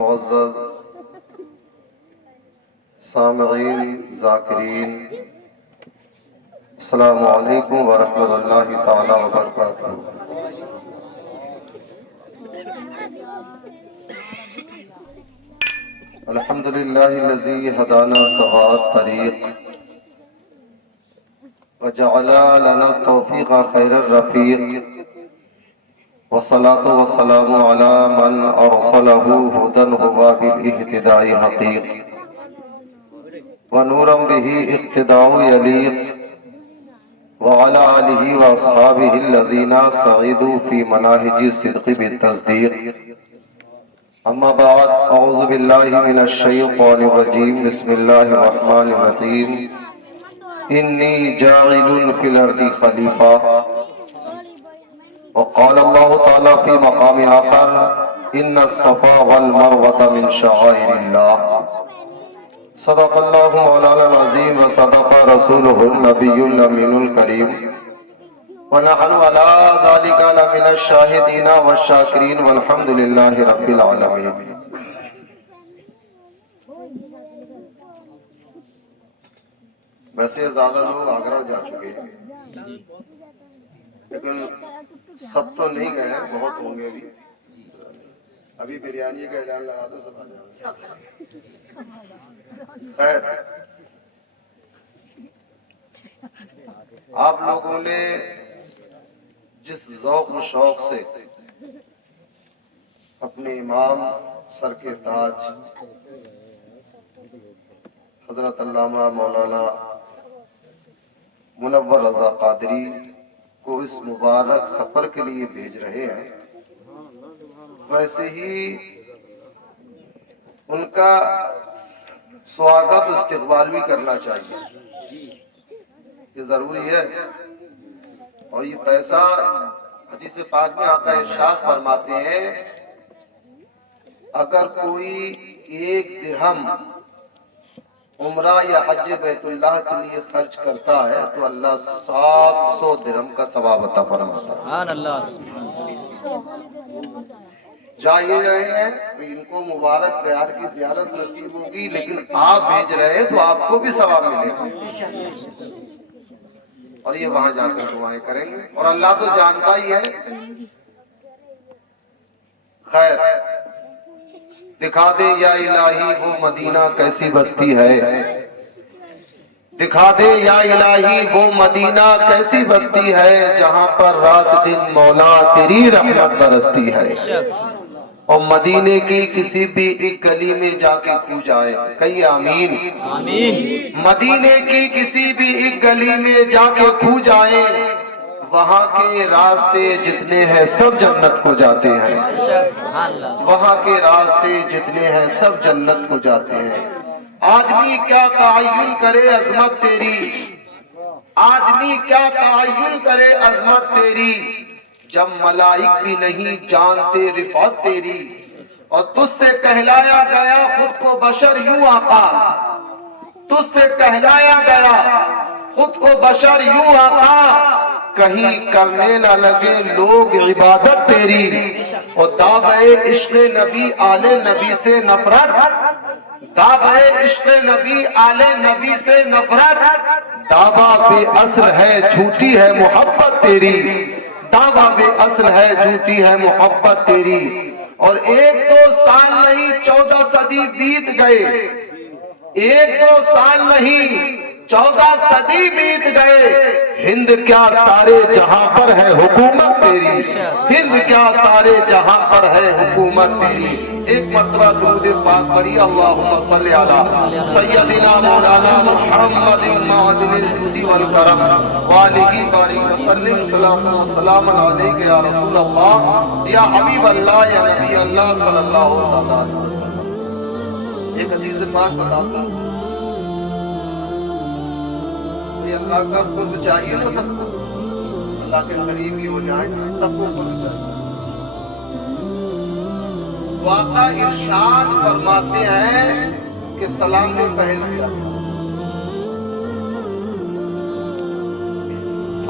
معزز سامعین ذاکرین، السلام علیکم ورحمۃ اللہ تعالی وبرکاتہ۔ الحمدللہ الذی ہدانا سواء الطریق وجعل لنا التوفیق خیر الرفیق، والصلاة والسلام علی من ارسلہ ہدی ہوا بالاہتداء حقیق، ونورا بہ اقتداء یلیق، وعلی آلہ واصحابہ الذین سعدوا فی مناہج الصدق بالتصدیق۔ اما بعد، اعوذ باللہ من الشیطان الرجیم، بسم اللہ الرحمن الرحیم۔ انی جاعل فی الارض خلیفہ، وقال اللہ تعالی فی مقام آخر، ان الصفا والمروۃ من شعائر اللہ۔ صدق اللہ مولانا العظیم وصدق رسولہ النبی الامین الکریم، ونحن علی ذلک لمن الشاہدین والشاکرین، والحمد للہ رب العالمین۔ ویسے زیادہ لوگ آگرہ جا چکے ہیں، لیکن سب تو نہیں گئے ہیں، بہت ہوں گے بھی۔ ابھی بریانی کا اعلان لگا دو، سب آ جائیں۔ خیر، آپ لوگوں نے جس ذوق و شوق سے اپنے امام سر کے تاج حضرت علامہ مولانا منور رضا قادری کو اس مبارک سفر کے لیے بھیج رہے ہیں، ویسے ہی ان کا سواگت و استقبال بھی کرنا چاہیے، یہ ضروری ہے۔ اور یہ پیسہ حدیث پاک میں آقا ارشاد فرماتے ہیں، اگر کوئی 1 درہم عمرہ یا حج بیت اللہ کے لیے خرچ کرتا ہے تو اللہ 700 درہم کا ثواب عطا فرماتا ہے۔ سبحان اللہ۔ جا یہ رہے ہیں تو ان کو مبارک دیار کی زیارت نصیب ہوگی، لیکن آپ بھیج رہے ہیں تو آپ کو بھی ثواب ملے گا، اور یہ وہاں جا کر دعائیں کریں گے، اور اللہ تو جانتا ہی ہے۔ خیر، دکھا دے یا الہی وہ مدینہ کیسی بستی ہے، دکھا دے یا الہی وہ مدینہ کیسی بستی ہے، جہاں پر رات دن مولا تیری رحمت برستی ہے۔ اور مدینے کی کسی بھی ایک گلی میں جا کے کھو جائے، کہیے آمین۔ مدینے کی کسی بھی ایک گلی میں جا کے کھو جائے، وہاں کے راستے جتنے ہیں سب جنت کو جاتے ہیں، وہاں کے راستے جتنے ہیں سب جنت کو جاتے ہیں۔ آدمی کیا تعین کرے عظمت تیری، آدمی کیا تعین کرے عظمت تیری، جب ملائک بھی نہیں جانتے رفعت تیری، اور تجھ سے کہلایا گیا خود کو بشر یوں آقا، تجھ سے کہلایا گیا خود کو بشر یوں آقا، کہیں کرنے نہ لگے لوگ عبادت تیری، اور دعوے عشق نبی آل نبی سے نفرت، دعوے عشق نبی آل نبی سے نفرت، دعویٰ بے اصل ہے جھوٹی ہے محبت تیری، دعویٰ بے اصل ہے جھوٹی ہے محبت تیری۔ اور 1-2 سال نہیں 14 صدی بیت گئے، 1-2 سال نہیں 14 صدی بیت گئے، ہند کیا سارے جہاں پر ہے حکومت تیری، ہند کیا سارے جہاں پر ہے حکومت تیری۔ ایک مرتبہ درود پاک پڑھی، اللہم صلی علی سیدنا مولانا محمد المعدن الجود والکرم والہ بارک وسلم، صلاۃ و سلام علیک یا رسول اللہ یا حبیب اللہ یا نبی اللہ صلی اللہ علیہ وسلم۔ ایک حدیث پاک بتاتا ہوں، اللہ کا قرب چاہیے نا سب کو، اللہ کے قریبی ہو جائیں، سب کو قرب چاہیے۔ واقعہ ارشاد فرماتے ہیں کہ سلام نے پہل کیا،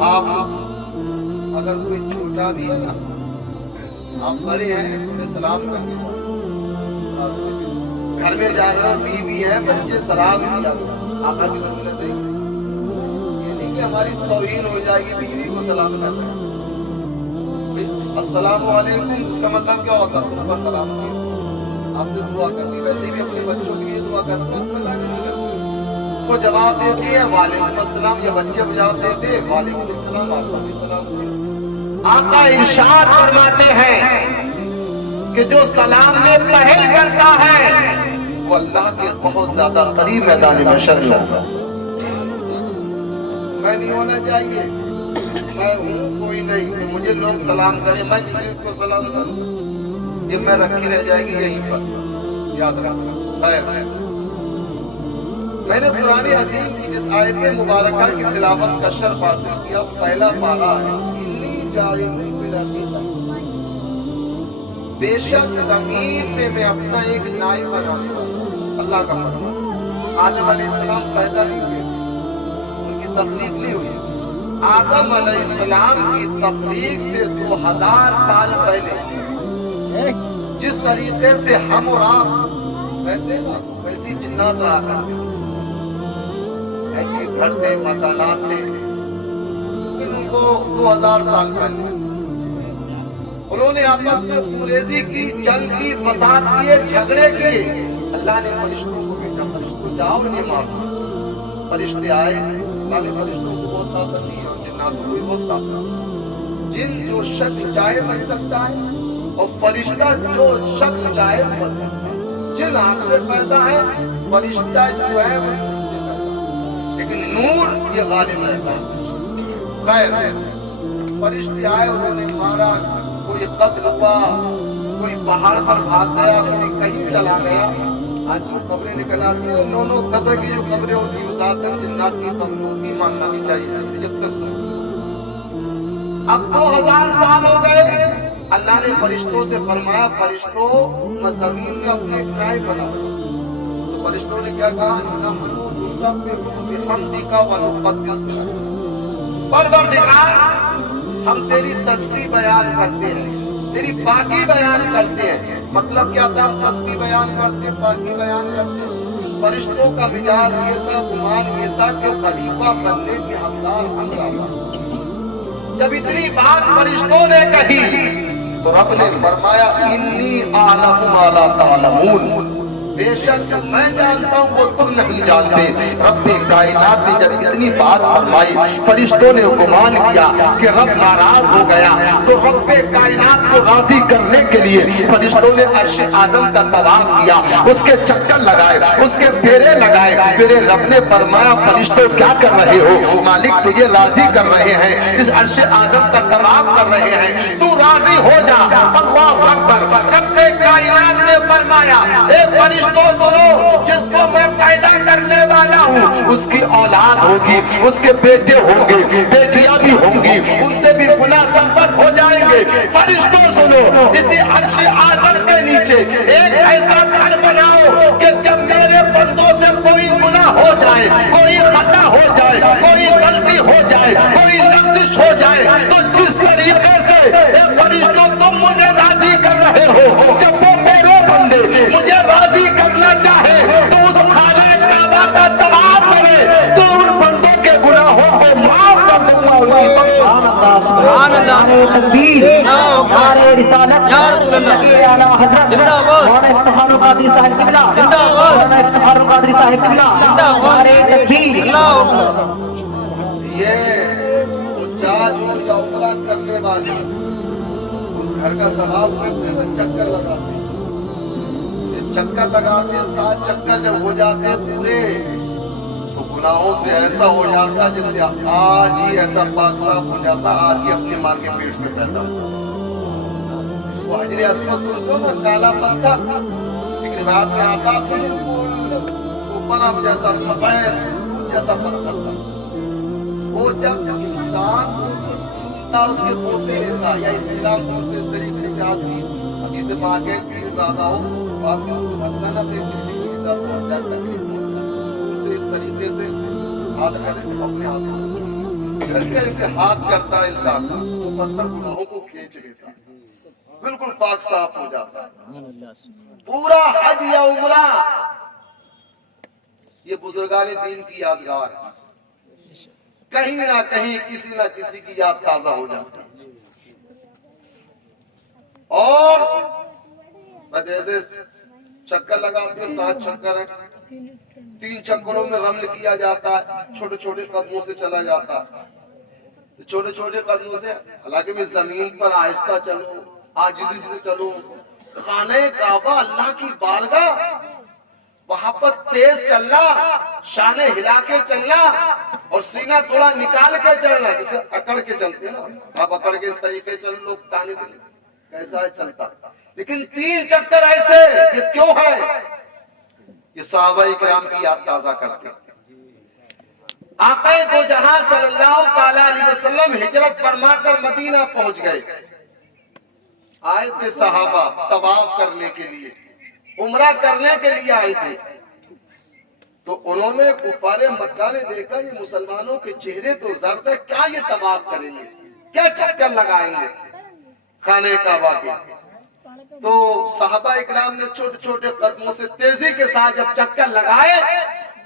آپ اگر کوئی چھوٹا بھی ہے نا، آپ بڑے ہیں انہیں سلام کرتے ہیں، راستے میں گھر میں جا رہے ہیں، بیوی ہے، بچے، سلام کیا آقا کی سنت ہے. یہ نہیں کہ ہماری توہین ہو جائے گی بیوی کو سلام کر رہے ہیں. السلام علیکم اس کا مطلب کیا ہوتا؟ تم پر سلام کیا، آپ نے دعا کرنی. ویسے بھی اپنے بچوں کے لیے دعا کرتے ہیں، اللہ نہیں کرتے. وہ جواب دیتی ہے وعلیکم السلام، یا بچے کو جواب دیتے ہیں وعلیکم السلام، آپ پر بھی سلام کیا. آقا ارشاد فرماتے ہیں کہ جو سلام میں پہل کرتا ہے وہ اللہ کے بہت زیادہ قریب میدان محشر میں ہوگا. میں نہیں ہونا چاہیے، میں ہوں کوئی نہیں کہ مجھے لوگ سلام کریں، میں کسی کو سلام کروں، یہ میں رکھی رہ جائے گی یہیں پر. یاد رکھنا. میں نے قرآن عظیم کی جس آیت مبارکہ کی تلاوت کا شرف حاصل کیا وہ پہلا پارہ ہے. انی جاعل فی الارض خلیفہ، بے شک زمین میں اپنا ایک نائب بنانے والا. اللہ کا فرمان. آدم علیہ السلام پیدا نہیں ہوئے، ان کی تخلیق نہیں ہوئی. آدم علیہ السلام کی تخلیق سے 2000 سال پہلے جس طریقے سے ہم اور آپ رہتے ہیں نا، ویسی جنات رہا کرتے، ایسے گھر تھے، مکانات تھے. ان کو 2000 سال پہلے انہوں نے آپس میں خونریزی کی، جنگ کی، فساد کیے، جھگڑے کیے. اللہ نے فرشتوں کو بھیجا، فرشتوں جاؤ انہیں مارو. فرشتے آئے. اللہ نے فرشتوں کو بہت طاقت دی اور جناتوں کو بھی بہت طاقت. جن جو شکل چاہے بن سکتا ہے اور فرشتہ جو شکل چاہے بن سکتا ہے. جن آنکھ سے پیدا ہے فرشتہ جو ہے وہ نور سے پیدا ہے، لیکن نور یہ غالب رہتا ہے. خیر، فرشتے آئے، انہوں نے مارا، کوئی قتل ہوا، کوئی پہاڑ پر بھاگ گیا، کوئی کہیں چلا گیا. آج جو قبریں نکل آتی ہیں، 9 قصہ کی جو قبریں ہوتی ہیں ذاتاً جنات کی قبر ہوتی، ماننا نہیں چاہیے جب تک سنو. اب 2000 سال ہو گئے. اللہ نے فرشتوں سے فرمایا فرشتوں میں زمین میں اپنے ایک نائب بناؤ. تو فرشتوں نے کیا کہا؟ نحن نسبح بحمدک ونقدس لک. پروردگار ہم تیری تسبیح بیان کرتے ہیں، تیری پاکی بیان کرتے ہیں. مطلب کیا تھا؟ ہم تسبیح بیان کرتے ہیں، پاکی بیان کرتے ہیں. فرشتوں کا مزاج یہ تھا، گمان یہ تھا کہ خلیفہ بننے کے حقدار ہم زیادہ. جب اتنی بات فرشتوں نے کہی تو رب نے فرمایا انی اعلم ما لا تعلمون، بے شک جو میں جانتا ہوں وہ تم نہیں جانتے. رب کائنات نے جب اتنی بات فرمائی، فرشتوں نے گمان کیا کہ رب ناراض ہو گیا، تو رب کائنات کو راضی کرنے کے لیے فرشتوں نے عرش اعظم کا طواف کیا، اس کے چکر لگائے، اس کے پھیرے لگائے. میرے رب نے فرمایا فرشتوں کیا کر رہے ہو؟ مالک تجھے راضی کر رہے ہیں، اس عرش اعظم کا طواف کر رہے ہیں، تو راضی ہو جا. اللہ اکبر. رب کائنات نے فرمایا اے فرشتوں سنو، جس کو میں پیدا کرنے والا ہوں اس کی اولاد ہوگی، اس کے بیٹے ہوں گے، بیٹیاں بھی ہوں گی، ان سے بھی گناہ سرزد ہو جائیں گے. فرشتوں سنو، اسی عرش اعظم کے نیچے ایک ایسا گھر بناؤ کہ جب میرے بندوں سے کوئی گناہ ہو جائے، کوئی خطا ہو جائے، کوئی غلطی ہو جائے، کوئی لغزش ہو جائے، تو جس طریقے سے اے فرشتوں تم مجھے راضی کر رہے ہو، جب وہ میرے بندے مجھے راضی کرنا چاہے تو اس خانہ کعبہ کا طواف کرے تو ان بندوں کے گناہوں کو معاف کر دوں گا. سبحان اللہ. تکبیر، نعرہ رسالت، اعلیٰ حضرت مولانا افتخار القادری صاحب قبلہ، مولانا افتخار القادری صاحب قبلہ. نعرہ تکبیر. یہ حجاج ہو یا عمرہ کرنے والے اس گھر کا طواف کرتے ہیں، چکر لگاتے ہیں. چکر لگاتے ہیں، 7 چکر جب ہو جاتے ہیں پورے تو گناہوں سے ایسا ہو جاتا جیسے آج ہی ایسا پاک صاف ہو جاتا آج ہی اپنی ماں کے پیٹ سے پیدا ہوا. وہ حجر اسود سنتے ہو نا، کالا پتھر، ایک روایت میں آتا بالکل برف جیسا سفید دودھ جیسا پتھر تھا. وہ جب انسان اس کو چومتا اس کے بوسے لیتا یا استعلام دور سے اس طریقے سے آدمی حدیث پاک ہے کہ زیادہ ہو تو آپ کسی کو دھکا نہ دے، کسی کو ایسا پہنچ جائے، تکلیف پہنچ جائے، دور سے اس طریقے سے ہاتھ کرے اپنے ہاتھوں کو جیسے ایسے ہاتھ کرتا ہے انسان تو پتھر گناہوں کو کھینچ لیتا ہے. بالکل پاک صاف ہو جاتا ہے۔ پورا حج یا عمرہ یہ بزرگان دین کی یادگار ہے، کہیں نہ کہیں کسی نہ کسی کی یاد تازہ ہو جاتی ہے۔ اور جیسے چکر لگاتے ہیں، 7 چکر ہیں، 3 چکروں میں رمل کیا جاتا ہے، چھوٹے چھوٹے قدموں سے چلا جاتا ہے، چھوٹے چھوٹے قدموں سے، حالانکہ میں زمین پر آہستہ چلو، عاجزی سے چلو۔ خانہ کعبہ اللہ کی بارگاہ، وہاں پر تیز چلنا، شانے ہلا کے چلنا اور سینہ تھوڑا نکال کے چلنا، جیسے اکڑ کے چلتے نا، آپ اکڑ کے اس طریقے چل لوگ تانے دیں کیسا ہے چلتا، لیکن 3 چکر ایسے، یہ کیوں ہے؟ یہ صحابہ کرام کی یاد تازہ کرتے ہیں۔ آقا دو جہاں صلی اللہ تعالی علیہ وسلم ہجرت فرما کر مدینہ پہنچ گئے، آئے تھے صحابہ طواف کرنے کے لیے، عمرہ کرنے کے لیے آئے تھے، تو انہوں نے کفار مکہ نے دیکھا یہ مسلمانوں کے چہرے تو زرد ہے، کیا یہ طواف کریں گے، کیا چکر لگائیں گے خانہ کعبہ کے؟ تو صحابہ اکرام نے چھوٹے چھوٹے قدموں سے تیزی کے ساتھ جب چکر لگائے،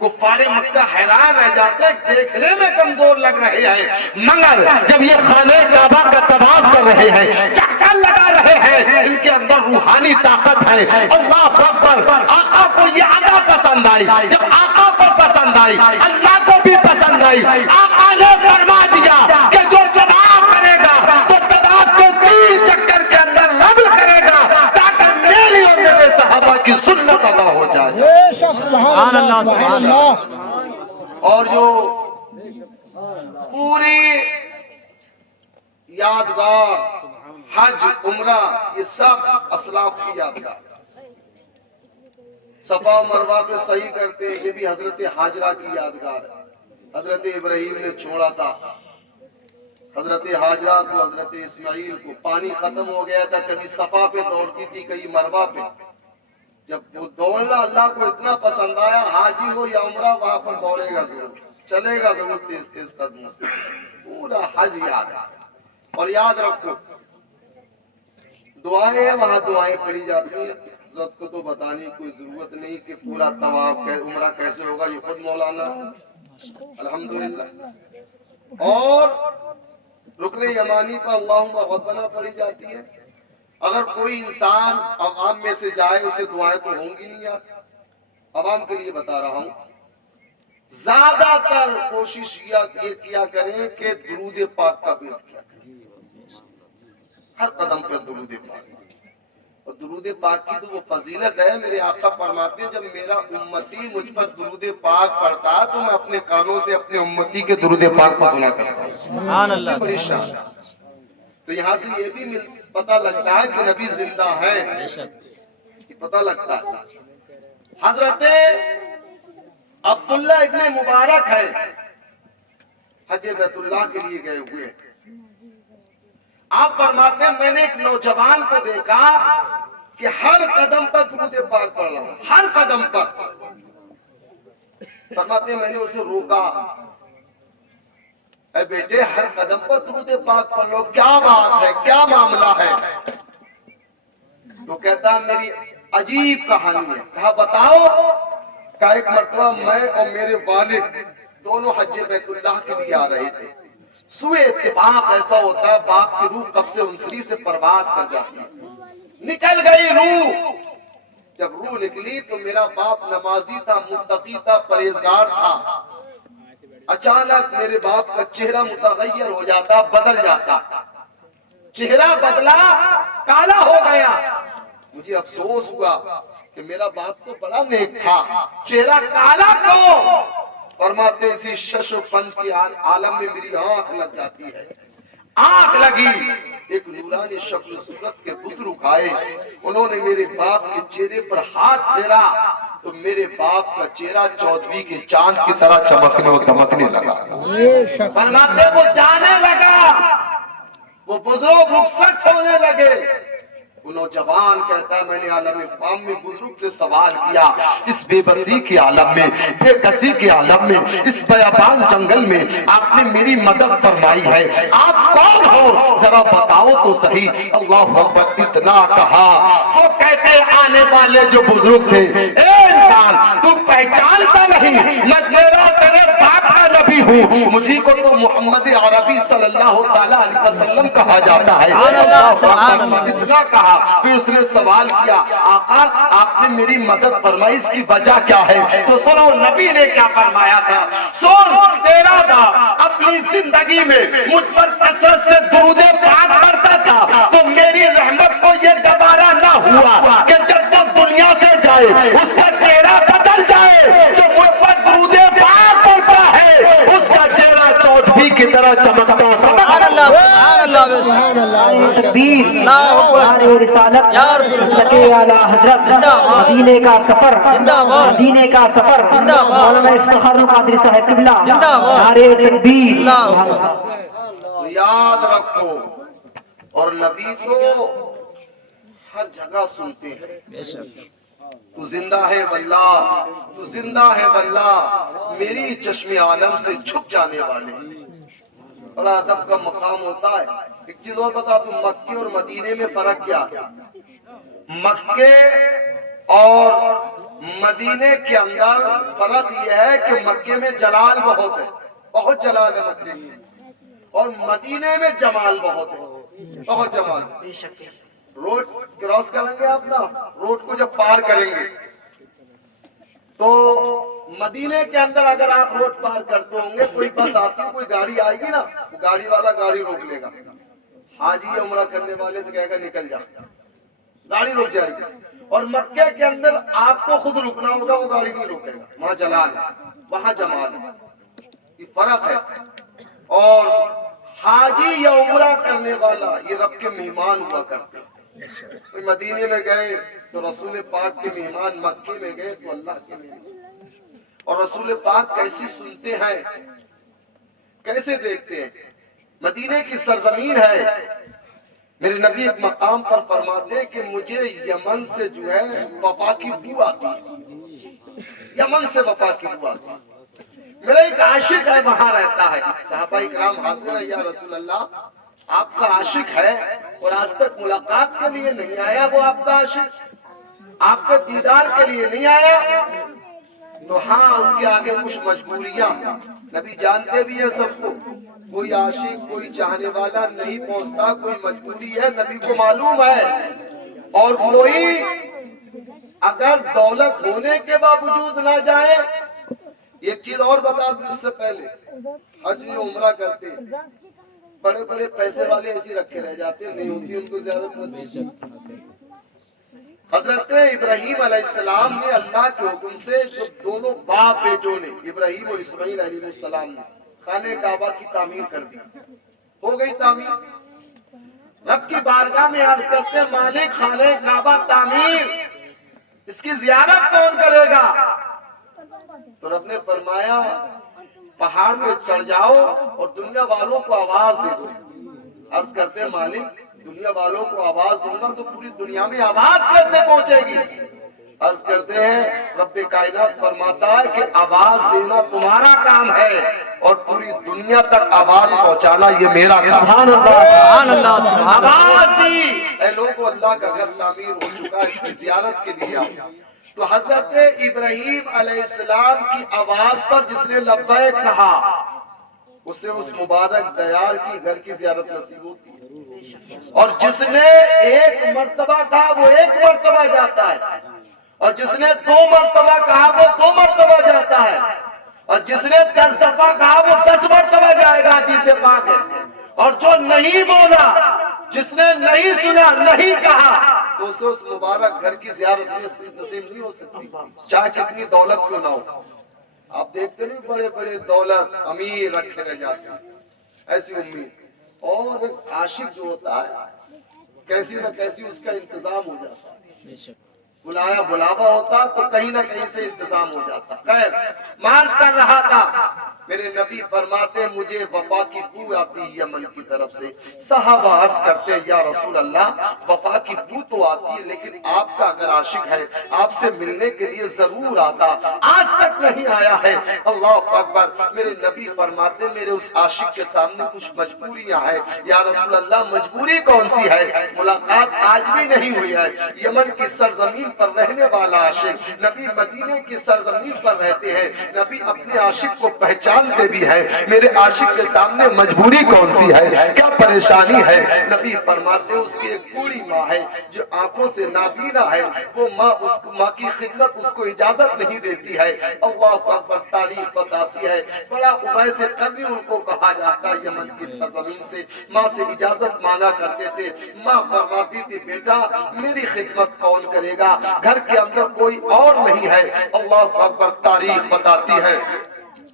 کفار مکہ حیران رہ جاتے، دیکھنے میں کمزور لگ رہے ہیں، مگر جب یہ خانہ کعبہ کا طواف کر رہے ہیں، چکر لگا رہے ہیں، ان کے اندر روحانی طاقت ہے۔ اللہ اکبر، آقا کو یہ ادا پسند آئی، جب آقا کو پسند آئی اللہ کو بھی پسند آئی۔ آقا نے فرما دیا کہ جو طواف کرے گا تو طواف کو 3 چکر کے اندر رمل کرے گا، تاکہ میری اور میرے صحابہ کی سنت ادا ہو جائے۔ سبحان اللہ سبحان اللہ۔ اور جو پوری یادگار حج عمرہ یہ سب اسلاف کی یادگار، صفا و مروہ پہ صحیح کرتے ہیں، یہ بھی حضرت حاجرہ کی یادگار ہے۔ حضرت ابراہیم نے چھوڑا تھا حضرت حاجرہ کو، حضرت اسماعیل کو، پانی ختم ہو گیا تھا، کبھی صفا پہ دوڑتی تھی کبھی مروہ پہ، جب وہ دوڑنا اللہ کو اتنا پسند آیا، حاجی ہو یا عمرہ وہاں پر دوڑے گا ضرور، چلے گا ضرور تیز تیز قدموں سے، پورا حج یاد ہے۔ اور یاد رکھو دعائیں ہیں وہاں، دعائیں پڑھی جاتی ہیں، حضرت کو تو بتانے کی کوئی ضرورت نہیں کہ پورا طواف عمرہ کیسے ہوگا، یہ خود مولانا الحمدللہ۔ اور رکن یمانی پر اللہم ربنا پڑھی جاتی ہے۔ اگر کوئی انسان عوام میں سے جائے اسے دعائیں تو ہوں گی نہیں یاد، عوام کے لیے بتا رہا ہوں، زیادہ تر کوشش یہ کیا کریں کہ درود پاک کا ورد کیا کریں، ہر قدم پہ درود پاک۔ اور درود پاک کی تو وہ فضیلت ہے، میرے آقا فرماتے ہیں جب میرا امتی مجھ پر درود پاک پڑھتا تو میں اپنے کانوں سے اپنے امتی کے درود پاک کو سنا کرتا ہوں۔ سبحان اللہ۔ بڑی شان۔ تو یہاں سے یہ بھی پتہ لگتا ہے کہ نبی زندہ ہے، یہ پتہ لگتا ہے۔ حضرت عبداللہ ابن مبارک ہے، حج بیت اللہ کے لیے گئے ہوئے، آپ فرماتے ہیں میں نے ایک نوجوان کو دیکھا کہ ہر قدم پر درود پاک پڑھ رہا ہوں، ہر قدم پر۔ فرماتے ہیں میں نے اسے روکا، اے بیٹے ہر قدم پر درود پاک پڑھ لو، کیا بات ہے، کیا معاملہ ہے؟ تو کہتا میری عجیب کہانی ہے۔ کہا بتاؤ؟ کہ ایک مرتبہ میں اور میرے والد دونوں حج بیت اللہ کے لیے آ رہے تھے، سوئے اتفاق ایسا ہوتا ہے باپ کی روح قبض انصری سے پرواز کر جاتی ہے، نکل گئی روح۔ جب روح نکلی تو میرا باپ نمازی تھا، متقی تھا، پرہیزگار تھا، اچانک میرے باپ کا چہرہ متغیر ہو جاتا، بدل جاتا، چہرہ بدلا، کالا ہو گیا۔ مجھے افسوس ہوا کہ میرا باپ تو بڑا نیک تھا، چہرہ کالا کیوں؟ فرماتے اسی شش و پنج کے عالم میں میری آنکھ لگ جاتی ہے، آنکھ لگی، ایک نورانی شکل صورت کے بزرگ آئے، انہوں نے میرے باپ کے چہرے پر ہاتھ پھیرا تو میرے باپ کا چہرہ 14ویں کے چاند کی طرح چمکنے و دمکنے لگا۔ فرماتے وہ جانے لگا، وہ بزرگ رخصت ہونے لگے، وہ نوجوان کہتا ہے میں نے عالم فام میں بزرگ سے سوال کیا، اس بے بسی کے عالم میں، بے کسی کے عالم میں، اس بیابان جنگل میں آپ نے میری مدد فرمائی ہے، آپ کون ہو ذرا بتاؤ تو صحیح۔ اللہ اکبر اتنا کہا، وہ کہتے آنے والے جو بزرگ تھے، اے انسان تو پہچانتا نہیں میں تیرا تیرے باپ کا نبی ہوں، مجھے کو تو محمد عربی صلی اللہ تعالیٰ علیہ وسلم کہا جاتا ہے۔ اتنا کہا، پھر اس نے سوال کیا آقا آپ نے میری مدد فرمائی، اس کی وجہ کیا ہے؟ تو سنو نبی نے کیا فرمایا تھا، سن تیرا باپ اپنی زندگی میں مجھ پر کثرت سے درود پاک پڑھتا تھا، تو میری رحمت کو یہ گوارا نہ ہوا کہ جب وہ دنیا سے جائے اس کا چہرہ بدل جائے، جو مجھ پر درود پاک پڑھتا ہے اس کا چہرہ چودھویں کی طرح چمکتا ہے۔ تکبیر، نعرہ رسالت، مسلک اعلی حضرت، مدینے کا سفر، مدینے کا سفر، مولانا افتخار القادری صاحب قبلہ، نعرہ تکبیر۔ تو یاد رکھو، اور نبی تو ہر جگہ سنتے ہیں، تو زندہ ہے واللہ، تو زندہ ہے واللہ، میری چشم عالم سے چھپ جانے والے۔ بڑا ادب کا مقام ہوتا ہے۔ ایک چیز اور بتا دوں، مکے اور مدینے میں فرق کیا ہے؟ مکے اور مدینے کے اندر فرق یہ ہے کہ مکے میں جلال بہت ہے، بہت جلال ہے مکے میں، اور مدینے میں جمال بہت ہے، بہت جمال۔ روڈ کراس کریں گے آپ نا، روڈ کو جب پار کریں گے تو مدینے کے اندر اگر آپ روڈ پار کرتے ہوں گے، کوئی بس آتی ہے، کوئی گاڑی آئے گی نا، گاڑی والا گاڑی روک لے گا، حاجی یا عمرہ کرنے والے سے کہے گا نکل جا، گاڑی رک جائے گی۔ اور مکے کے اندر آپ کو خود رکنا ہوگا، وہ گاڑی نہیں روکے گا، وہاں جلال ہے، وہاں جمال ہے، یہ فرق ہے۔ اور حاجی یا عمرہ کرنے والا یہ رب کے مہمان ہوا کرتے ہیں۔ مدینے میں گئے تو رسول پاک کے مہمان، مکے میں گئے تو اللہ کے مہمان۔ اور رسول پاک کیسی سنتے ہیں، کیسے دیکھتے ہیں۔ مدینے کی سرزمین ہے، میرے نبی ایک مقام پر فرماتے ہیں کہ مجھے یمن سے جو ہے وفا کی بو آتی ہے، یمن سے وفا کی بو آتی ہے۔ میرا ایک عاشق ہے وہاں رہتا ہے، صحابہ اکرام حاضر ہے، یا رسول اللہ آپ کا عاشق ہے اور آج تک ملاقات کے لیے نہیں آیا، وہ آپ کا عاشق آپ کے دیدار کے لیے نہیں آیا، تو ہاں اس کے آگے کچھ مجبوریاں، نبی جانتے بھی ہے سب کو، کوئی عاشق کوئی چاہنے والا نہیں پہنچتا، کوئی مجبوری ہے، نبی کو معلوم ہے۔ اور کوئی اگر دولت ہونے کے باوجود نہ جائے، ایک چیز اور بتا دوں اس سے پہلے، حج میں عمرہ کرتے بڑے بڑے پیسے والے ایسے رکھے رہ جاتے، نہیں ہوتی ان کو زیارت نصیب۔ حضرت ابراہیم علیہ السلام نے اللہ کے حکم سے، جو دونوں باپ بیٹوں نے، ابراہیم اور اسماعیل علیہ السلام نے خانہ کعبہ کی تعمیر کر دی، ہو گئی تعمیر۔ رب کی بارگاہ میں عرض کرتے ہیں مالک خانہ کعبہ تعمیر، اس کی زیارت کون کرے گا؟ تو رب نے فرمایا پہاڑ پہ چڑھ جاؤ اور دنیا والوں کو آواز دے دو۔ عرض کرتے ہیں مالک دنیا والوں کو آواز دوں گا تو پوری دنیا میں آواز کیسے پہنچے گی؟ عرض کرتے ہیں رب کائنات فرماتا ہے کہ آواز دینا تمہارا کام ہے اور پوری دنیا تک آواز پہنچانا یہ میرا کام ہے۔ سبحان اللہ، سبحان اللہ۔ آواز دی، اے لوگوں اللہ کا گھر تعمیر ہو چکا، اس کی زیارت کے لیے آؤ۔ تو حضرت ابراہیم علیہ السلام کی آواز پر جس نے لبیک کہا، اسے اس مبارک دیار کی گھر کی زیارت نصیب ہوتی ہے، اور جس نے ایک مرتبہ کہا وہ ایک مرتبہ جاتا ہے، اور جس نے 2 مرتبہ کہا وہ 2 مرتبہ جاتا ہے، اور جس نے 10 دفعہ کہا وہ 10 مرتبہ جائے گا، حدیث پاک ہے۔ اور جو نہیں بولا، جس نے نہیں سنا، نہیں کہا، تو اسے اس مبارک گھر کی زیارت نصیب نہیں ہو سکتی، چاہے کتنی دولت کیوں نہ ہو۔ آپ دیکھتے نہیں بڑے بڑے دولت امیر رکھے رہ جاتے ہیں، ایسی امید۔ اور ایک عاشق جو ہوتا ہے کیسی نہ کیسی اس کا انتظام ہو جاتا ہے، بلایا بلاوا ہوتا تو کہیں نہ کہیں سے انتظام ہو جاتا۔ خیر، مارچ کر رہا تھا میرے نبی فرماتے ہیں مجھے وفا کی بو آتی ہے یمن کی طرف سے. صحابہ عرض کرتے ہیں یا رسول اللہ وفا کی بو تو آتی ہے لیکن آپ کا اگر عاشق ہے آپ سے ملنے کے لیے ضرور آتا, آج تک نہیں آیا ہے. اللہ اکبر. میرے نبی فرماتے ہیں میرے اس عاشق کے سامنے کچھ مجبوریاں ہیں. یا رسول اللہ مجبوری کون سی ہے؟ ملاقات آج بھی نہیں ہوئی ہے. یمن کی سرزمین پر رہنے والا عاشق, نبی مدینے کی سرزمین پر رہتے ہیں, نبی اپنے عاشق کو پہچانتے بھی ہیں. میرے عاشق کے سامنے مجبوری کون سی ہے, کیا پریشانی ہے؟ نبی فرماتے ہیں اس کی ایک بوڑھی ماں ہے جو آنکھوں سے نابینا ہے, وہ ماں کی خدمت اس کو اجازت نہیں دیتی ہے. اللہ اکبر. تاریخ بتاتی ہے بڑا اویس قرنی ان کو کہا جاتا ہے. یمن کی سرزمین سے ماں سے اجازت مانگا کرتے تھے. ماں فرماتی تھی بیٹا میری خدمت کون کرے گا, گھر کے اندر کوئی اور نہیں ہے. اللہ اکبر. تاریخ بتاتی ہے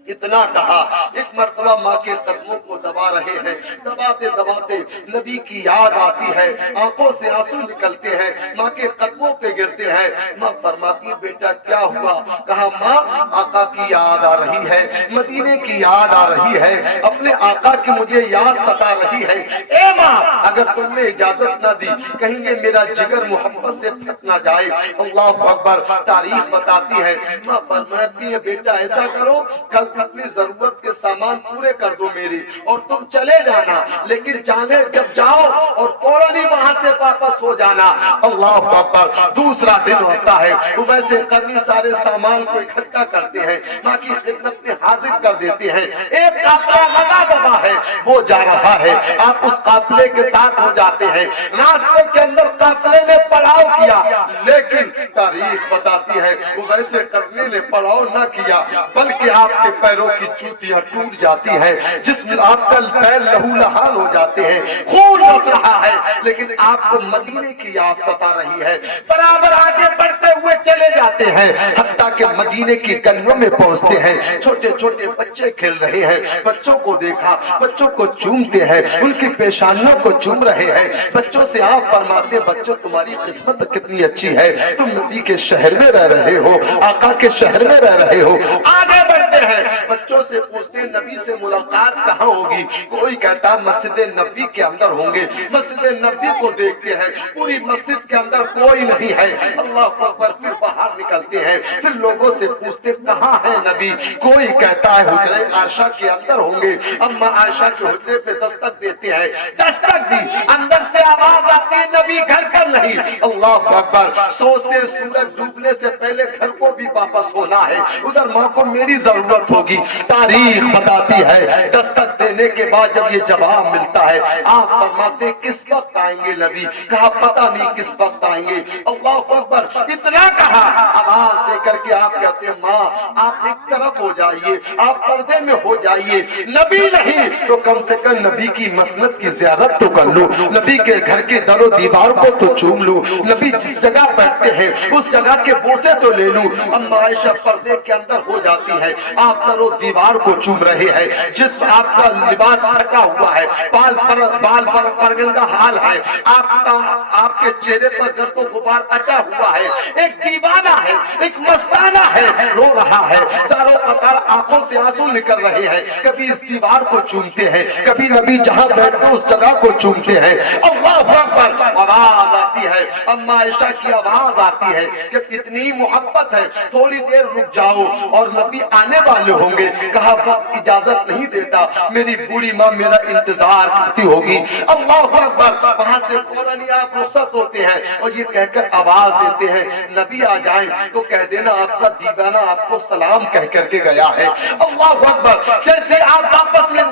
اتنا کہا, ایک مرتبہ ماں کے قدموں کو دبا رہے ہیں, دباتے دباتے نبی کی یاد آتی ہے, آنکھوں سے آنسو نکلتے ہیں, ماں کے قدموں پہ گرتے ہیں. ماں فرماتی بیٹا کیا ہوا؟ کہا ماں آقا کی یاد آ رہی ہے, مدینے کی یاد آ رہی ہے, اپنے آقا کی مجھے یاد ستا رہی ہے. اے ماں اگر تم نے اجازت نہ دی کہیں گے میرا جگر محبت سے پھٹ نہ جائے. اللہ اکبر. تاریخ بتاتی ہے ماں فرماتی ہے بیٹا ایسا کرو کل اپنی ضرورت کے سامان پورے کر دو میری اور تم چلے جانا, لیکن جانے جب جاؤ اور فوراً ہی وہاں سے واپس ہو جانا. اللہ اکبر. دوسرا دن ہوتا ہے, ویسے قرنی سارے سامان کو اکٹھا کرتے ہیں, ماں کی خدمت میں حاضر کر دیتے ہیں. ایک قافلہ لگا دبا ہے وہ جا رہا ہے, آپ اس قافلے کے ساتھ ہو جاتے ہیں. راستے کے اندر قافلے نے پڑاؤ کیا لیکن تاریخ بتاتی ہے ویسے قرنی نے پڑاؤ نہ کیا بلکہ آپ کے پیروں کی جوتیاں ٹوٹ جاتی ہیں, جسم آپ کا پیر لہو لہال ہو جاتے ہیں, خون رس رہا ہے, لیکن آپ کو مدینے کی یاد ستا رہی ہے. برابر آگے بڑھتے ہوئے چلے جاتے ہیں حتیٰ کہ مدینے کی گلیوں میں پہنچتے ہیں. چھوٹے چھوٹے بچے کھیل رہے ہیں, بچوں کو دیکھا, بچوں کو چومتے ہیں, ان کی پیشانیوں کو چوم رہے ہیں. بچوں سے آپ فرماتے ہیں بچوں تمہاری قسمت کتنی اچھی ہے, تم نبی کے شہر میں رہ رہے ہو, آقا کے شہر میں رہ رہے ہو. آگے بڑھتے ہیں, بچوں سے پوچھتے ہیں نبی سے ملاقات کہاں ہوگی؟ کوئی کہتا مسجد نبی کے اندر ہوں گے. مسجد نبی کو دیکھتے ہیں, پوری مسجد کے اندر کوئی نہیں ہے. اللہ اکبر. پھر باہر نکلتے ہیں, پھر لوگوں سے پوچھتے کہاں ہے نبی؟ کوئی کہتا ہے حجرے عائشہ کے اندر ہوں گے. اما عائشہ کے حجرے پہ دستک دیتے ہیں, دستک دی, اندر سے آواز آتی ہے نبی گھر پر نہیں. اللہ اکبر. سوچتے سورج ڈوبنے سے پہلے گھر کو بھی واپس ہونا ہے, ادھر ماں کو میری ضرورت ہوگی. تاریخ بتاتی ہے دستک دینے کے بعد جب یہ جواب ملتا ہے آپ فرماتے کس وقت آئیں گے نبی؟ کہا پتہ نہیں کس وقت آئیں گے. اللہ اکبر. اتنا کہا, آواز دے کر کے آپ کہتے ہیں ماں آپ ایک طرف ہو جائیے, آپ پردے میں ہو جائیے. نبی نہیں تو کم سے کم نبی کی مسند کی زیارت تو کر لوں, نبی کے گھر کے در و دیوار کو تو چوم لوں, نبی جس جگہ بیٹھتے ہیں اس جگہ کے بوسے تو لے لوں. اما عائشہ پردے کے اندر ہو جاتی ہے, آپ در و دیوار کو چوم رہے ہیں, جسم آپ کا لباس پھٹا ہوا ہے, بال پر پرگندہ حال ہے, آپ کے چہرے پر گرد و غبار اٹا ہوا ہے. ایک دیوانہ ہے, ایک مستانہ ہے, رو رہا ہے, چاروں قطار آنکھوں سے آنسو نکل رہے ہیں. کبھی اس دیوار کو چومتے ہیں, کبھی نبی جہاں بیٹھتے اس جگہ کو چومتے ہیں. اللہ اکبر. آواز آتی ہے, اما عائشہ کی آواز آتی ہے جب اتنی محبت ہے تھوڑی دیر رک جاؤ اور نبی آنے والے ہوں گے. کہا وقت اجازت نہیں دیتا, میری بوڑھی ماں میرا انتظار کرتی ہوگی. اللہ اکبر. وہاں سے فوراً آپ رخصت ہوتے ہیں اور یہ کہہ کر آواز دیتے ہیں نبی آ جائیں تو کہہ دینا آپ کا دیوانہ آپ کو سلام کہہ کر کے گیا ہے. اللہ اکبر. جیسے آپ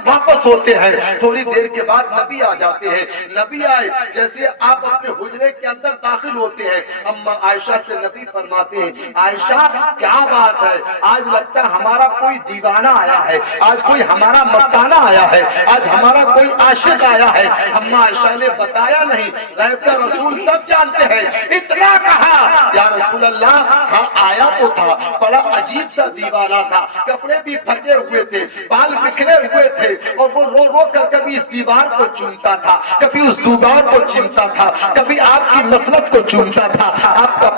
واپس ہوتے ہیں تھوڑی دیر کے بعد نبی آ جاتے ہیں. نبی آئے, جیسے آپ اپنے حجرے کے اندر داخل ہوتے ہیں اما عائشہ سے نبی فرماتے ہیں عائشہ کیا بات ہے, آج لگتا ہے ہمارا کوئی دیوانہ آیا ہے, آج کوئی ہمارا مستانہ آیا ہے, آج ہمارا کوئی عاشق آیا ہے. اما عائشہ نے بتایا نہیں, غیب کا رسول سب جانتے ہیں. اتنا کہا یا رسول اللہ ہاں آیا تو تھا, بڑا عجیب سا دیوانہ تھا, کپڑے بھی پھٹے ہوئے تھے, بال بکھرے ہوئے تھے, اور وہ رو رو کر کبھی اس دیوار کو چومتا تھا, کبھی اس دیوار کو چومتا تھا, کبھی آپ کی مسند کو چومتا تھا, آپ کا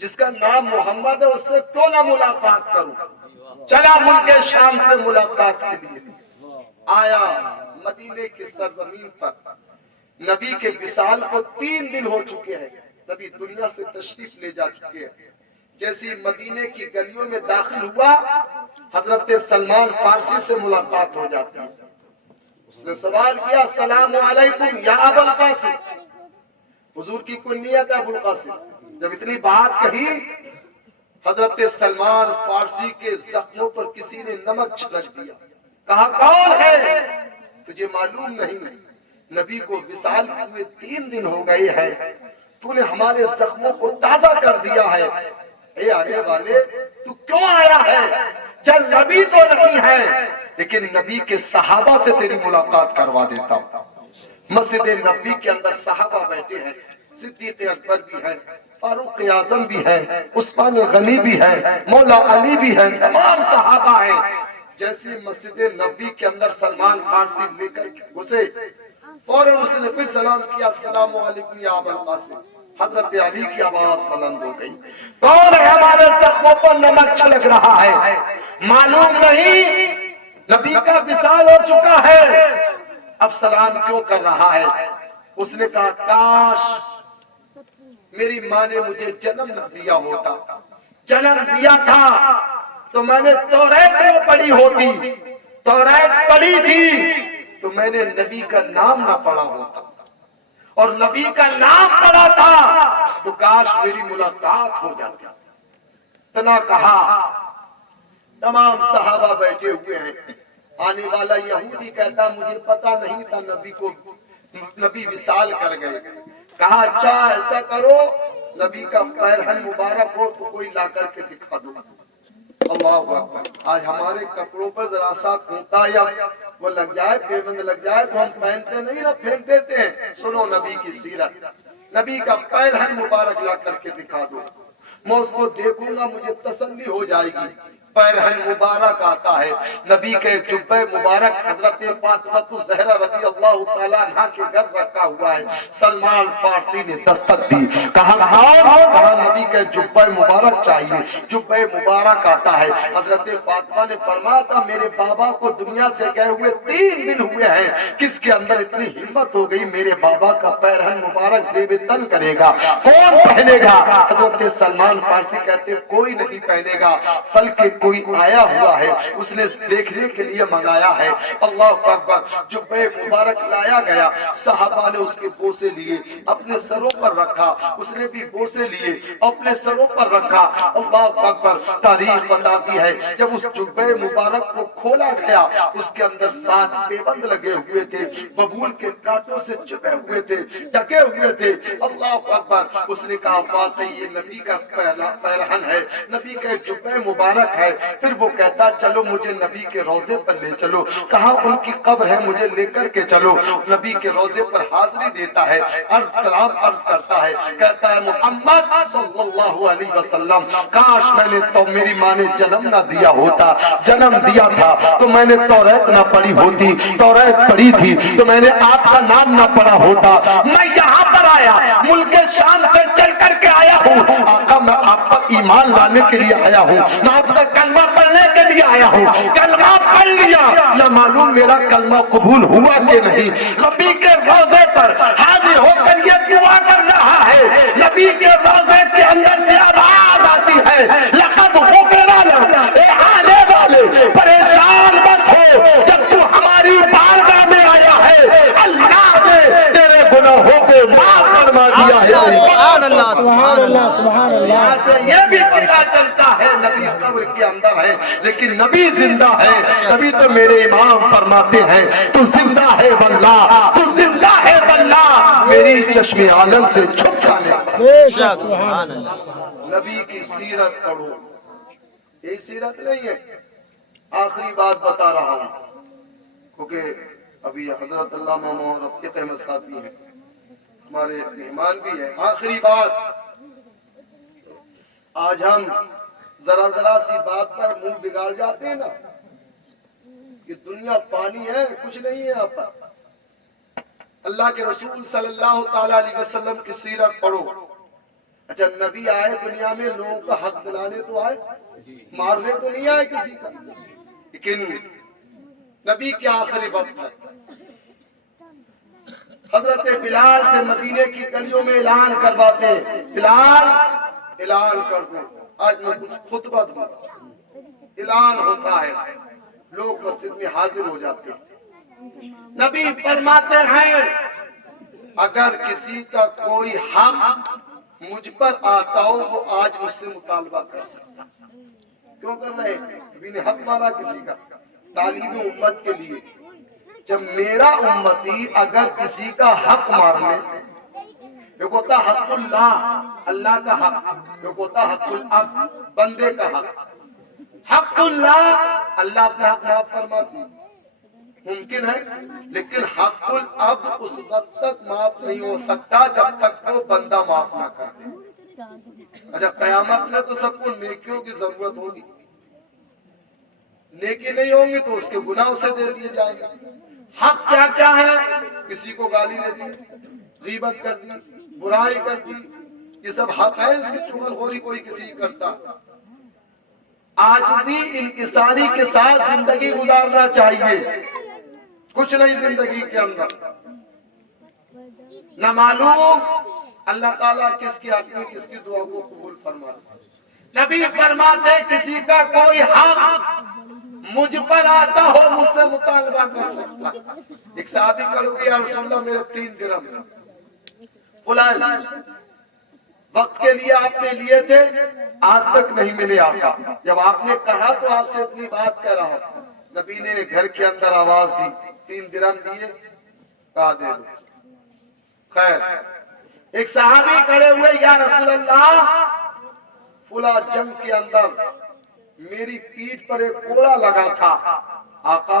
جس کا نام محمد ہے اس سے کیوں نہ ملاقات کروں؟ چلا ملک شام سے ملاقات کے لیے آیا مدینے کی سرزمین پر۔ نبی کے وصال کو 3 دن ہو چکے ہیں، نبی دنیا سے تشریف لے جا چکے ہیں۔ جیسی مدینے کی گلیوں میں داخل ہوا، حضرت سلمان فارسی سے ملاقات ہو جاتی ہے۔ اس نے سوال کیا السلام علیکم یا ابو القاسم، حضور کی کنیت ہے ابو القاسم۔ جب اتنی بات کہی، حضرت سلمان فارسی کے زخموں پر کسی نے نمک چھڑک دیا، کہا کون ہے؟ تجھے معلوم نہیں نبی کو وصال ہوئے 3 دن ہو گئے ہیں، تو نے ہمارے زخموں کو تازہ کر دیا ہے۔ اے آنے والے تو کیوں آیا ہے؟ چل نبی تو نہیں ہے لیکن نبی کے صحابہ سے تیری ملاقات کروا دیتا ہوں۔ مسجد نبی کے اندر صحابہ بیٹھے ہیں، صدیق اکبر بھی ہے، فاروق اعظم بھی ہے، عثمان غنی بھی ہے، مولا علی بھی ہے، تمام صحابہ ہیں۔ جیسے مسجد نبی کے اندر سلمان فارسی لے کر گھسے، فوراً اس نے پھر سلام کیا السلام علیکم یا ابو القاسم۔ حضرت علی کی آواز بلند ہو گئی، کون ہے ہمارے زخموں پر نمک چھڑک رہا ہے؟ معلوم نہیں نبی کا وصال ہو چکا ہے، اب سلام کیوں کر رہا ہے؟ اس نے کہا کاش میری ماں نے مجھے جنم نہ دیا ہوتا، جنم دیا تھا تو میں نے توریت میں پڑھی ہوتی، توریت پڑھی تھی تو میں نے نبی کا نام نہ پڑھا ہوتا، اور نبی کا نام پڑھا تھا تو کاش میری ملاقات ہو جاتی۔ اتنا کہا، تمام صحابہ بیٹھے ہوئے ہیں۔ آنے والا یہودی کہتا مجھے پتا نہیں تھا نبی وصال کر گئے۔ کہا اچھا ایسا کرو، نبی کا پیرہن مبارک ہو تو کوئی لا کر کے دکھا دو۔ اللہ اکبر، آج ہمارے کپڑوں پر ذرا سا کونتا یا وہ لگ جائے، پیبند لگ جائے تو ہم پہنتے نہیں نہ پھینک دیتے ہیں۔ سنو نبی کی سیرت، نبی کا پیرہن مبارک لا کر کے دکھا دو، میں اس کو دیکھوں گا مجھے تسلی ہو جائے گی۔ پیرہن مبارک آتا ہے، نبی کے جبہ مبارک حضرت فاطمہ الزہرا رضی اللہ تعالیٰ عنہ کے گھر رکھا ہوا ہے۔ سلمان فارسی نے دستک دی، کہا کہا نبی کے جبہ مبارک چاہیے۔ جبہ مبارک آتا ہے، حضرت فاطمہ نے فرمایا تھا میرے بابا کو دنیا سے گئے ہوئے 3 دن ہوئے ہیں، کس کے اندر اتنی ہمت ہو گئی میرے بابا کا پیرہن مبارک زیب تن کرے گا؟ کون پہنے گا؟ حضرت سلمان فارسی کہتے ہیں کوئی نہیں پہنے گا، بلکہ کوئی آیا ہوا ہے، اس نے دیکھنے کے لیے منگایا ہے۔ اللہ اکبر، جبہ مبارک لایا گیا، صحابہ نے اس کے بوسے لیے، اپنے سروں پر رکھا، اس نے بھی بوسے لیے، اپنے سروں پر رکھا۔ اللہ اکبر، تاریخ بتاتی ہے جب اس جبہ مبارک کو کھولا گیا، اس کے اندر 7 پیبند لگے ہوئے تھے، ببول کے کانٹوں سے چبھے ہوئے تھے، ڈھکے ہوئے تھے۔ اللہ اکبر، اس نے کہا واقعی یہ نبی کا پیرہن ہے، نبی کا جبہ مبارک ہے۔ پھر وہ کہتا چلو مجھے نبی کے روضے پر لے چلو، کہاں ان کی قبر ہے مجھے لے کر کے چلو۔ نبی کے روضے پر حاضری دیتا ہے، سلام عرض کرتا ہے، کہتا ہے محمد صلی اللہ علیہ وسلم کاش میں نے تو میری ماں نے جنم نہ دیا ہوتا، جنم دیا تھا تو میں نے توریت نہ پڑھی ہوتی، توریت پڑھی تھی تو میں نے آپ کا نام نہ پڑھا ہوتا۔ میں یہاں پر آیا، ملک شام سے چل کر کے آیا ہوں، آقا میں آپ پر ایمان لانے کے لیے آیا ہوں، میں آپ کا کلمہ پڑھنے کے لیے آیا ہوں، کلمہ پڑھ لیا، نہ معلوم میرا کلمہ قبول ہوا کہ نہیں۔ نبی کے روضے پر حاضر ہو کر یہ دعا کر رہا ہے، نبی کے روضے کے اندر سے آواز آتی ہے لقد غفر لک، اے آنے والے پریشان مت ہو، جب تو ہماری بارگاہ میں آیا ہے اللہ نے تیرے گناہوں کو معاف فرما دیا ہے۔ سبحان اللہ، سبحان اللہ، سبحان اللہ۔ یہاں سے یہ بھی پتا چلتا ہے نبی قبر کے اندر ہے لیکن نبی زندہ ہے۔ نبی تو میرے امام فرماتے ہیں تو زندہ ہے واللہ، تو زندہ ہے واللہ، میری چشم عالم سے چھپ جانے والا۔ سبحان اللہ۔ نبی کی سیرت پڑھو، یہ سیرت نہیں ہے۔ آخری بات بتا رہا ہوں کیونکہ ابھی حضرت علامہ مولانا رفیق احمد صاحب بھی ہیں، ہمارے مہمان بھی ہیں۔ آخری بات، آج ہم ذرا ذرا سی بات پر منہ بگاڑ جاتے ہیں نا، یہ دنیا پانی ہے، کچھ نہیں ہے یہاں پر۔ اللہ کے رسول صلی اللہ تعالی علیہ وسلم کی سیرت پڑھو، اچھا نبی آئے دنیا میں لوگوں کا حق دلانے تو آئے، مارنے تو نہیں آئے کسی کا، لیکن نبی کے آخری وقت ہے، حضرت بلال سے مدینے کی گلیوں میں اعلان کرواتے ہیں، بلال اعلان کر دو، آج میں کچھ خطبہ دوں گا، اعلان ہوتا ہے، لوگ مسجد میں حاضر ہو جاتے ہیں۔ نبی فرماتے ہیں اگر کسی کا کوئی حق مجھ پر آتا ہو وہ آج مجھ سے مطالبہ کر سکتا، کیوں کر رہے ہیں؟ نبی نے حق مارا کسی کا تعلیم امت کے لیے، جب میرا امتی اگر کسی کا حق مار لے، ایک ہوتا حق اللہ، اللہ کا حق، ایک ہوتا حق العبد، بندے کا حق۔ حق اللہ، اللہ اپنا حق معاف فرماتی ممکن ہے، لیکن حق العبد اس وقت تک معاف نہیں ہو سکتا جب تک وہ بندہ معاف نہ کر دے۔ اچھا قیامت میں تو سب کو نیکیوں کی ضرورت ہوگی، نیکی نہیں ہوں گی تو اس کے گناہ اسے دے دیے جائیں گے۔ حق کیا کیا ہے؟ کسی کو گالی دے دی، غیبت کر دی، برائی کر دی، یہ سب حق ہے، اس کی چغل خوری کوئی کسی کرتا۔ عاجزی انکساری کے ساتھ زندگی گزارنا چاہیے، کچھ نہیں زندگی کے اندر، نہ معلوم اللہ تعالیٰ کس کی حق میں کس کی دعا کو قبول فرماتا۔ نبی فرماتے کسی کا کوئی حق مجھ پر آتا ہو مجھ سے مطالبہ کر سکتا۔ ایک صحابی کہو گے یا رسول اللہ میرے 3 درہم فلان وقت کے لیے آپ نے لیے تھے، آج تک نہیں ملے آقا، جب آپ نے کہا تو آپ سے اتنی بات کہہ رہا ہوں۔ نبی نے گھر کے اندر آواز دی، 3 درہم دیے، کہا دے دو، خیر۔ ایک صحابی کھڑے ہوئے یا رسول اللہ فلاں جنگ کے اندر میری پیٹھ پر ایک کوڑا لگا تھا، آقا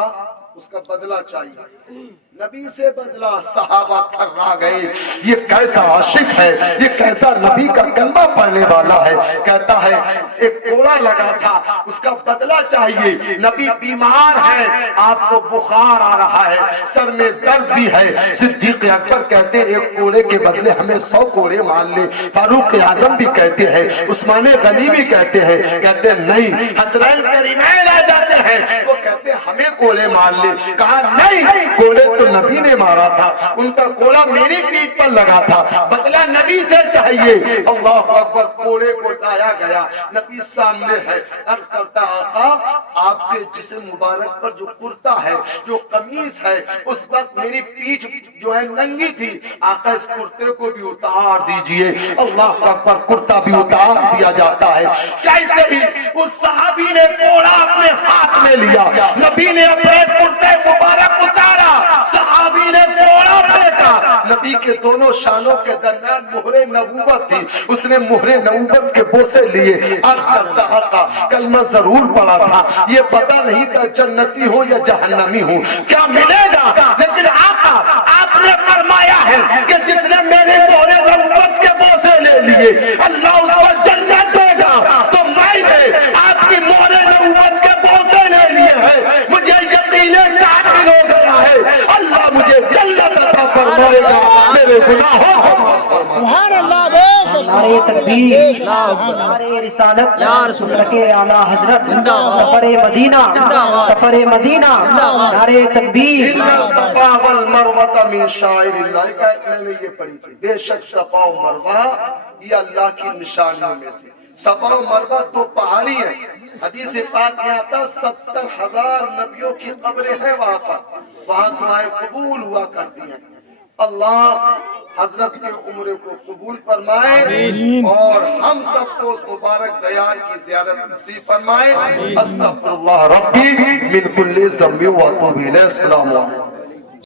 اس کا بدلہ چاہیے۔ نبی سے بدلہ، صحابہ تھرا گئے، یہ کیسا عاشق ہے، یہ کیسا نبی کا کلمہ پڑھنے والا ہے، کہتا ہے ایک کوڑا لگا تھا اس کا بدلہ چاہیے، نبی بیمار ہے، آپ کو بخار آ رہا ہے، سر میں درد بھی ہے۔ صدیق اکبر کہتے ہیں ایک کوڑے کے بدلے ہمیں 100 کوڑے مان لے، فاروق اعظم بھی کہتے ہیں، عثمان غنی بھی کہتے ہیں، کہتے ہیں نہیں، حسنین کریمین آ جاتے ہیں، وہ کہتے ہیں ہمیں کوڑے مان لے، کہا نہیں، کوڑے تو نبی نے مارا تھا، ان کا کوڑا میری پیٹھ پر لگا تھا، بدلہ نبی سے چاہیے۔ اللہ اکبر، کوڑے کو لایا گیا، نبی سامنے ہے، عرض کرتا آقا آپ کے جسم مبارک پر جو کرتا ہے، جو قمیص ہے، اس وقت میری پیٹھ جو ہے ننگی تھی، آقا اس کرتے کو بھی اتار دیجئے۔ اللہ اکبر، کرتا بھی اتار دیا جاتا ہے۔ جیسے ہی اس صحابی نے کوڑا اپنے ہاتھ میں لیا، نبی نے اپنے کرتے مبارک اتارا، صحابی نے کوڑا پھینکا، نبی کے دونوں شانوں کے درمیان مہر نبوت تھی، اس نے مہر نبوت کے بوسے لیے، عرض کرتا آقا کلمہ ضرور پڑا تھا، یہ پتہ نہیں تھا جنتی ہوں یا جہنمی ہوں، کیا ملے گا، لیکن آقا آپ نے فرمایا ہے کہ جس نے میرے مہر نبوت کے بوسے لے لیے اللہ اس کو جنت دے گا، تو میں نے آپ کی مہر نبوت کے بوسے لے لیے ہیں، مجھے یقین کامل ہو گیا ہے اللہ مجھے جنت عطا فرمائے گا، میرے گناہوں کو معاف فرمائے گا۔ سبحان اللہ، نعرہ تکبیر، نعرہ رسالت، مسلک اعلیٰ حضرت، سفر مدینہ، سفر مدینہ، نعرہ تکبیر۔ ان الصفا والمروہ من شعائر اللہ، ایک آیت میں نے یہ پڑھی تھی، بے شک صفا و مروہ یہ اللہ کی نشانیوں میں سے، صفا و مروہ 2 پہاڑی ہیں، حدیث پاک میں آتا 70,000 نبیوں کی قبریں ہیں وہاں پر، وہاں دعائیں قبول ہوا کرتی ہیں۔ اللہ حضرت کے عمر کو قبول فرمائے اور ہم سب کو اس مبارک دیار کی زیارت نصیب فرمائے۔ استغفر اللہ ربی من کل ذنب و اتوب الیہ۔ السلام علیکم۔